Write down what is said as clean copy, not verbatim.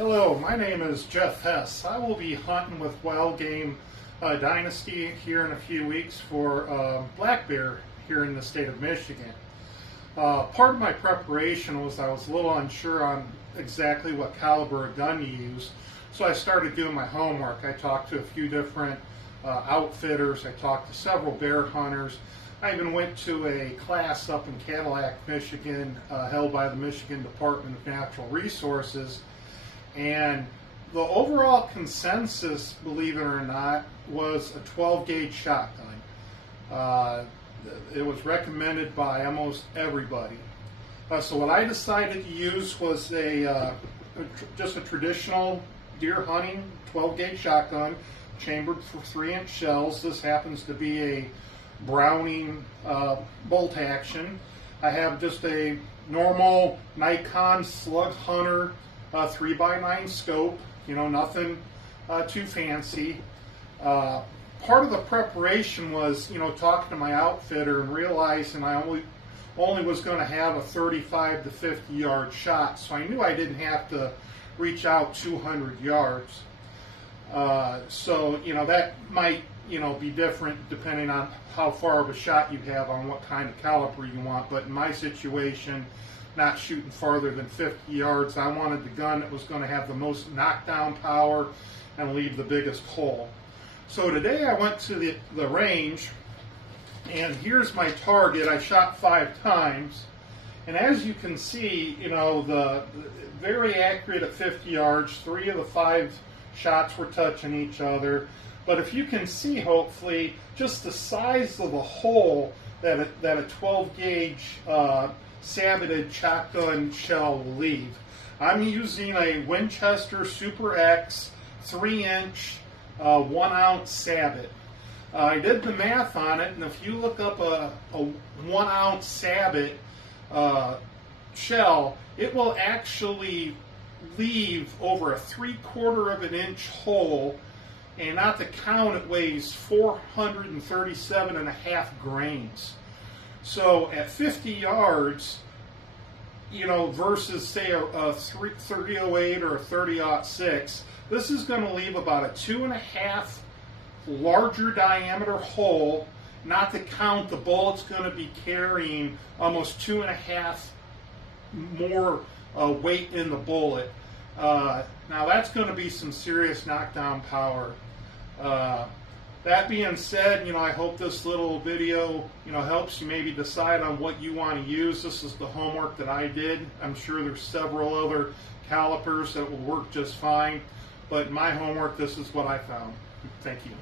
Hello, my name is Jeff Hess. I will be hunting with Wild Game Dynasty here in a few weeks for black bear here in the state of Michigan. Part of my preparation was I was a little unsure on exactly what caliber of gun to use, so I started doing my homework. I talked to a few different outfitters. I talked to several bear hunters. I even went to a class up in Cadillac, Michigan, held by the Michigan Department of Natural Resources. And the overall consensus, believe it or not, was a 12 gauge shotgun. It was recommended by almost everybody. So what I decided to use was just a traditional deer hunting 12 gauge shotgun, chambered for 3-inch shells. This happens to be a Browning bolt action. I have just a normal Nikon Slug Hunter 3x9 scope, nothing too fancy. Part of the preparation was, talking to my outfitter and realizing I only was going to have a 35 to 50 yard shot, so I knew I didn't have to reach out 200 yards. So, that might, be different depending on how far of a shot you have on what kind of caliber you want, but in my situation, not shooting farther than 50 yards. I wanted the gun that was going to have the most knockdown power and leave the biggest hole. So today I went to the range, and here's my target. I shot 5 times, and as you can see, the very accurate at 50 yards. 3 of the 5 shots were touching each other. But if you can see, hopefully, just the size of the hole that a 12 gauge saboted shotgun shell will leave. I'm using a Winchester Super X 3-inch 1-ounce sabot. I did the math on it, and if you look up a 1-ounce sabot shell, it will actually leave over a 3/4 of an inch hole, and not to count, it weighs 437.5 grains. So at 50 yards, versus say a 3008 or a 30-06, this is going to leave about a 2.5 larger diameter hole, not to count the bullet's going to be carrying almost 2.5 more weight in the bullet. Now that's going to be some serious knockdown power. That being said, I hope this little video, helps you maybe decide on what you want to use. This is the homework that I did. I'm sure there's several other calipers that will work just fine, but in my homework, this is what I found. Thank you.